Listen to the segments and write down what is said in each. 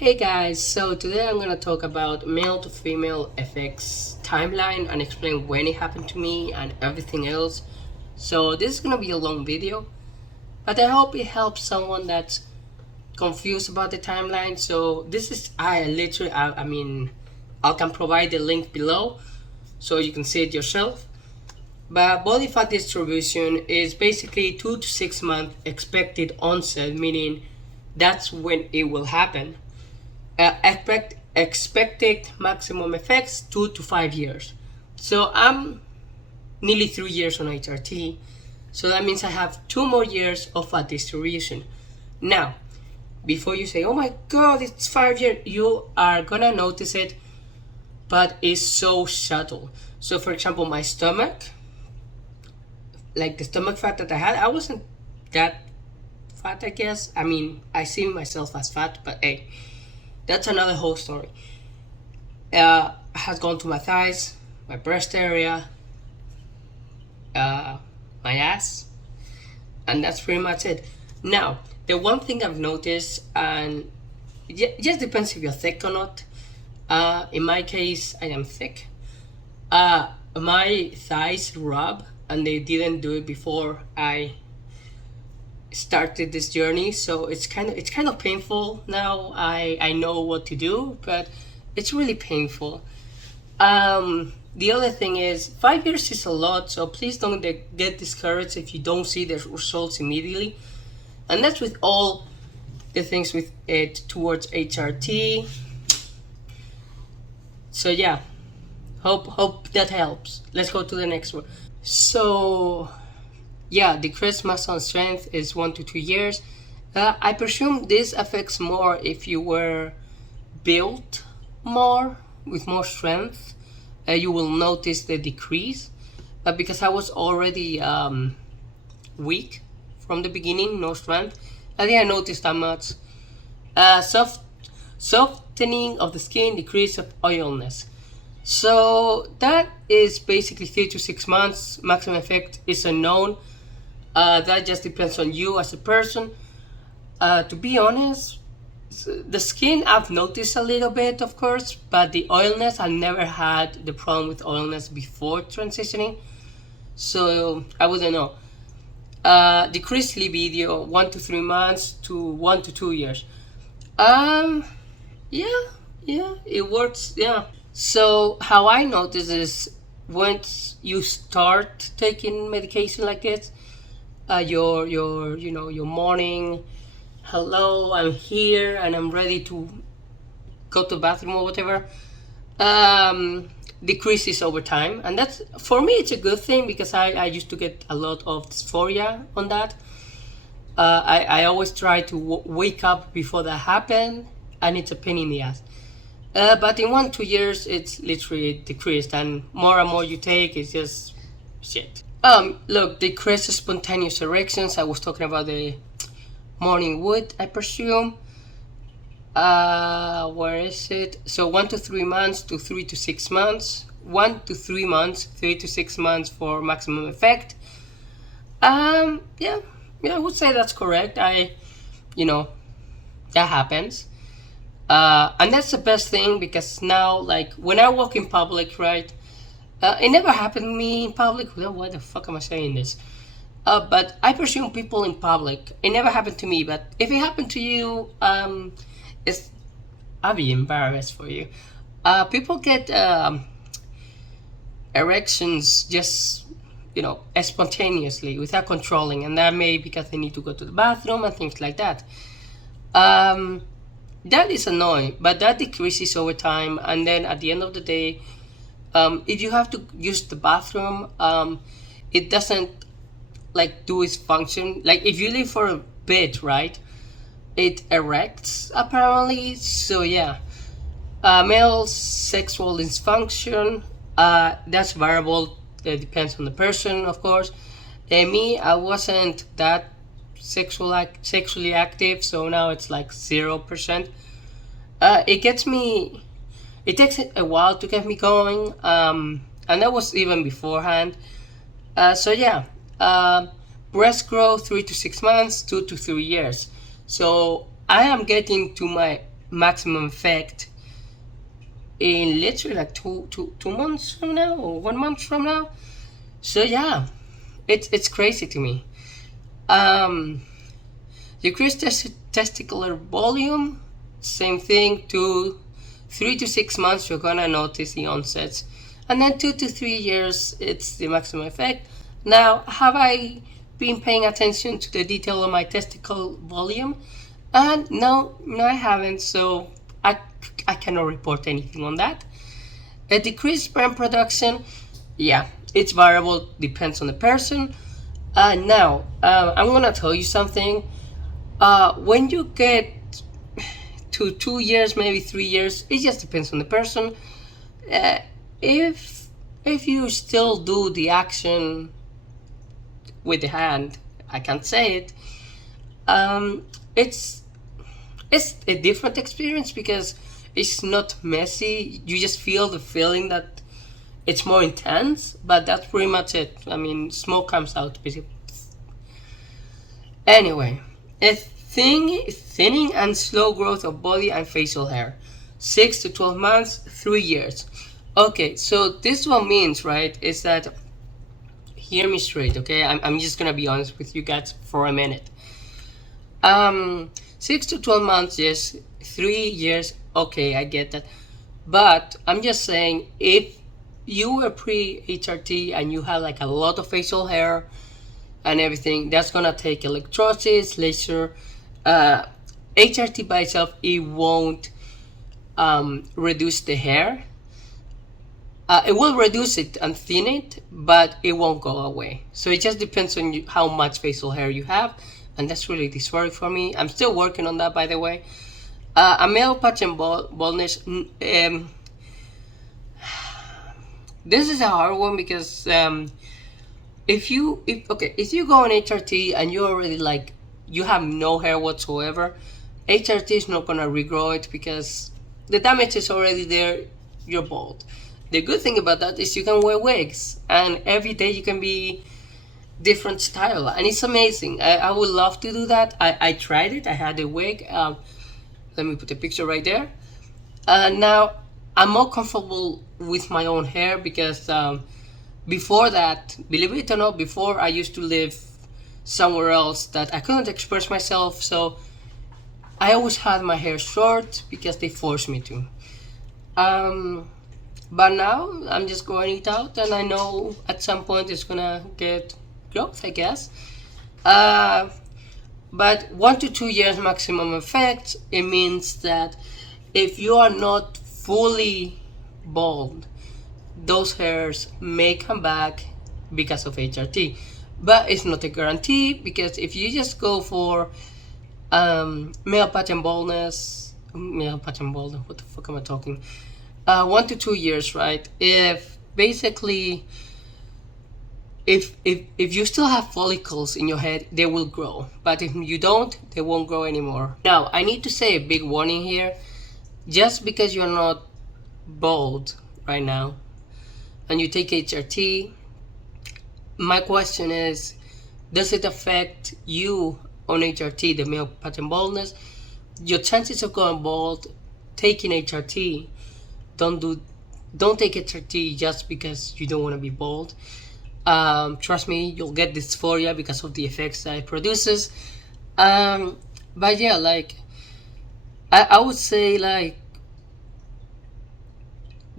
Hey guys, so today I'm gonna talk about male to female effects timeline and explain when it happened to me and everything else. So this is gonna be a long video, but I hope it helps someone that's confused about the timeline. So this is I can provide the link below so you can see it yourself. But body fat distribution is basically 2 to 6 month expected onset, meaning that's when it will happen. Expected maximum effects 2 to 5 years. So I'm nearly 3 years on HRT, so that means I have 2 more years of fat distribution. Now, before you say, "Oh my God, it's 5 years," you are gonna notice it, but it's so subtle. So, for example, my stomach, like the stomach fat that I had, I wasn't that fat, I guess. I mean, I see myself as fat, but hey, that's another whole story. Has gone to my thighs, my breast area, my ass, and that's pretty much it. Now, the one thing I've noticed, and it just depends if you're thick or not. In my case, I am thick. My thighs rub, and they didn't do it before I started this journey, so it's kind of painful now. I know what to do, but it's really painful. The other thing is 5 years is a lot, so please don't get discouraged if you don't see the results immediately, and that's with all the things with it towards HRT. So yeah, hope that helps. Let's go to the next one. So yeah, decreased muscle strength is 1 to 2 years. I presume this affects more if you were built more with more strength. You will notice the decrease. But because I was already weak from the beginning, no strength, I didn't notice that much. Softening of the skin, decrease of oiliness. So that is basically 3 to 6 months. Maximum effect is unknown. That just depends on you as a person. To be honest, the skin I've noticed a little bit, of course, but the oiliness, I never had the problem with oiliness before transitioning, so I wouldn't know. Decreased libido, 1 to 3 months to 1 to 2 years. Yeah, it works. Yeah. So how I notice is once you start taking medication like this, your morning, hello, I'm here and I'm ready to go to the bathroom or whatever, decreases over time. And that's, for me, it's a good thing because I used to get a lot of dysphoria on that. I always try to wake up before that happened, and it's a pain in the ass. But in 1 2 years, it's literally decreased, and more you take, it's just shit. Look, decreased spontaneous erections. I was talking about the morning wood, I presume. Where is it? So 1 to 3 months to 3 to 6 months. 1 to 3 months, 3 to 6 months for maximum effect. Yeah, I would say that's correct. That happens. And that's the best thing because now, like, when I walk in public, right? It never happened to me in public. Why the fuck am I saying this? But I presume people in public. It never happened to me, but if it happened to you, I'll be embarrassed for you. People get erections just, spontaneously without controlling, and that may be because they need to go to the bathroom and things like that. That is annoying, but that decreases over time, and then at the end of the day, if you have to use the bathroom, it doesn't do its function. Like if you live for a bit, right, it erects apparently. So yeah, male sexual dysfunction, that's variable. It depends on the person, of course. Me, I wasn't that sexually active, so now it's like 0%. It takes a while to get me going, and that was even beforehand. So yeah, breast growth 3 to 6 months, 2 to 3 years. So I am getting to my maximum effect in literally like two months from now or 1 month from now. So yeah, it's crazy to me. Um, decrease testicular volume, same thing. 3 to 6 months you're gonna notice the onsets, and then 2 to 3 years it's the maximum effect. Now, have I been paying attention to the detail of my testicle volume? And no, I haven't. So I cannot report anything on that. A decreased sperm production, yeah, it's variable, depends on the person. Now, I'm gonna tell you something. When you get to 2 years, maybe 3 years, it just depends on the person. If you still do the action with the hand, I can't say it. It's a different experience because it's not messy. You just feel the feeling that it's more intense, but that's pretty much it. I mean, smoke comes out basically. Anyway, thinning and slow growth of body and facial hair, 6 to 12 months, 3 years. Okay, so this one means, right, is that, hear me straight, okay? I'm just gonna be honest with you guys for a minute. 6 to 12 months, yes. 3 years, okay, I get that. But I'm just saying, if you were pre-HRT and you had like a lot of facial hair and everything, that's gonna take electrolysis, laser. HRT by itself, it won't reduce the hair. It will reduce it and thin it, but it won't go away. So it just depends on you, how much facial hair you have, and that's really this work for me. I'm still working on that, by the way. A male patch and baldness. This is a hard one because if you go on HRT and you already like you have no hair whatsoever, HRT is not gonna regrow it because the damage is already there. You're bald. The good thing about that is you can wear wigs, and every day you can be different style, and it's amazing. I would love to do that. I tried it. I had a wig. Let me put a picture right there. Now I'm more comfortable with my own hair because before that, believe it or not, before I used to live somewhere else that I couldn't express myself, so I always had my hair short because they forced me to. But now I'm just growing it out, and I know at some point it's gonna get growth, I guess. But 1 to 2 years maximum effect, it means that if you are not fully bald, those hairs may come back because of HRT. But it's not a guarantee, because if you just go for male pattern baldness, what the fuck am I talking? 1 to 2 years, right? If basically, if you still have follicles in your head, they will grow. But if you don't, they won't grow anymore. Now, I need to say a big warning here. Just because you're not bald right now and you take HRT, my question is, does it affect you on HRT, the male pattern baldness? Your chances of going bald taking HRT, don't take HRT just because you don't want to be bald. Trust me, you'll get dysphoria because of the effects that it produces. But yeah, like I would say, like,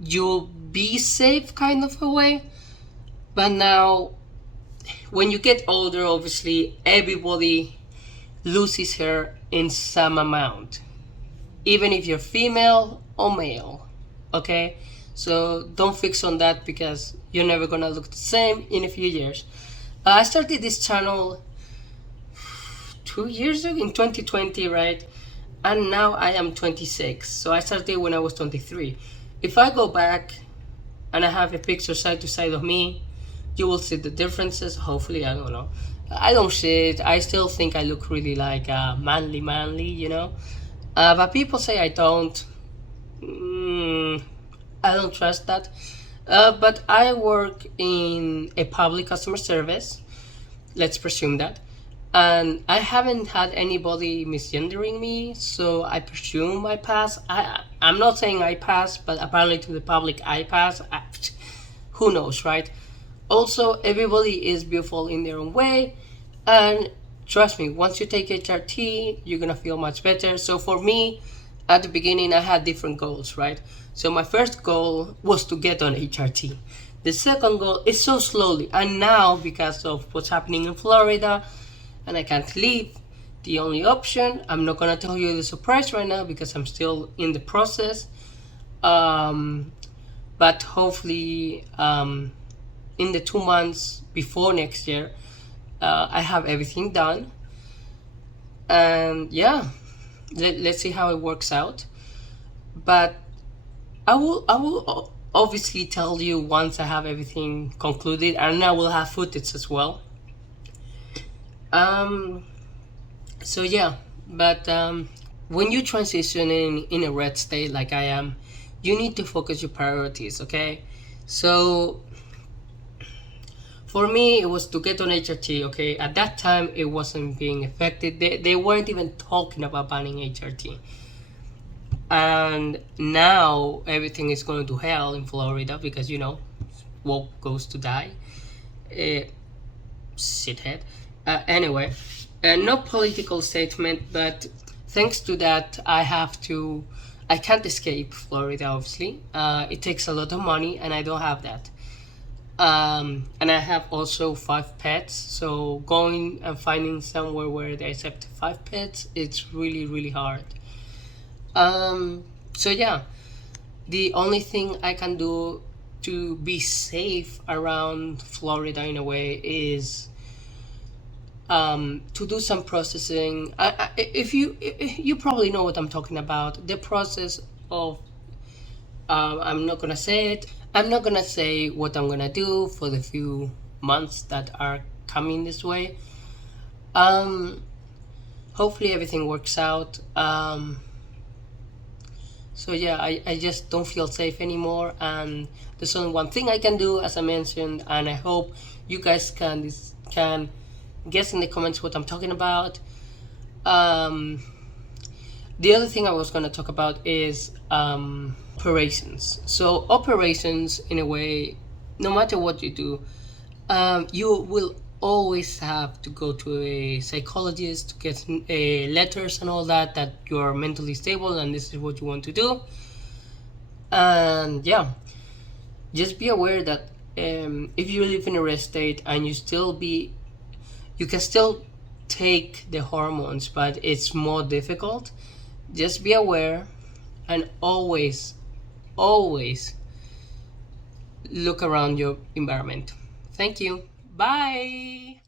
you'll be safe kind of a way. But now, when you get older, obviously everybody loses hair in some amount, even if you're female or male. Okay, so don't fix on that because you're never gonna look the same in a few years. I started this channel 2 years ago in 2020, right? And now I am 26, so I started when I was 23. If I go back and I have a picture side to side of me, you will see the differences. Hopefully, I don't know. I don't see it. I still think I look really like manly, you know. But people say I don't. I don't trust that. But I work in a public customer service. Let's presume that. and I haven't had anybody misgendering me, so I presume I pass. I'm not saying I pass, but apparently to the public I pass. Who knows, right? Also, everybody is beautiful in their own way, and trust me, once you take HRT, you're gonna feel much better. So for me, at the beginning, I had different goals, right? So my first goal was to get on HRT. The second goal is so slowly, and now because of what's happening in Florida, and I can't leave, the only option, I'm not gonna tell you the surprise right now because I'm still in the process. But hopefully, in the 2 months before next year, I have everything done. And yeah, let's see how it works out. But I will obviously tell you once I have everything concluded, and I will have footage as well. So yeah, but when you transition in a red state like I am, you need to focus your priorities, okay? So for me, it was to get on HRT, okay? At that time, it wasn't being affected. They weren't even talking about banning HRT. And now everything is going to hell in Florida because, woke goes to die. Shithead. Anyway, no political statement, but thanks to that, I can't escape Florida, obviously. It takes a lot of money, and I don't have that. And I have also 5 pets, so going and finding somewhere where they accept 5 pets, it's really, really hard. So yeah, the only thing I can do to be safe around Florida in a way is to do some processing. If you probably know what I'm talking about, the process of I'm not gonna say it. I'm not gonna say what I'm gonna do for the few months that are coming this way. Hopefully everything works out. So yeah, I just don't feel safe anymore, and there's only one thing I can do, as I mentioned, and I hope you guys can guess in the comments what I'm talking about. The other thing I was going to talk about is operations. So operations, in a way, no matter what you do, you will always have to go to a psychologist to get letters and all that you're mentally stable and this is what you want to do. And yeah, just be aware that if you live in a rest state and you can still take the hormones, but it's more difficult. Just be aware and always look around your environment. Thank you. Bye.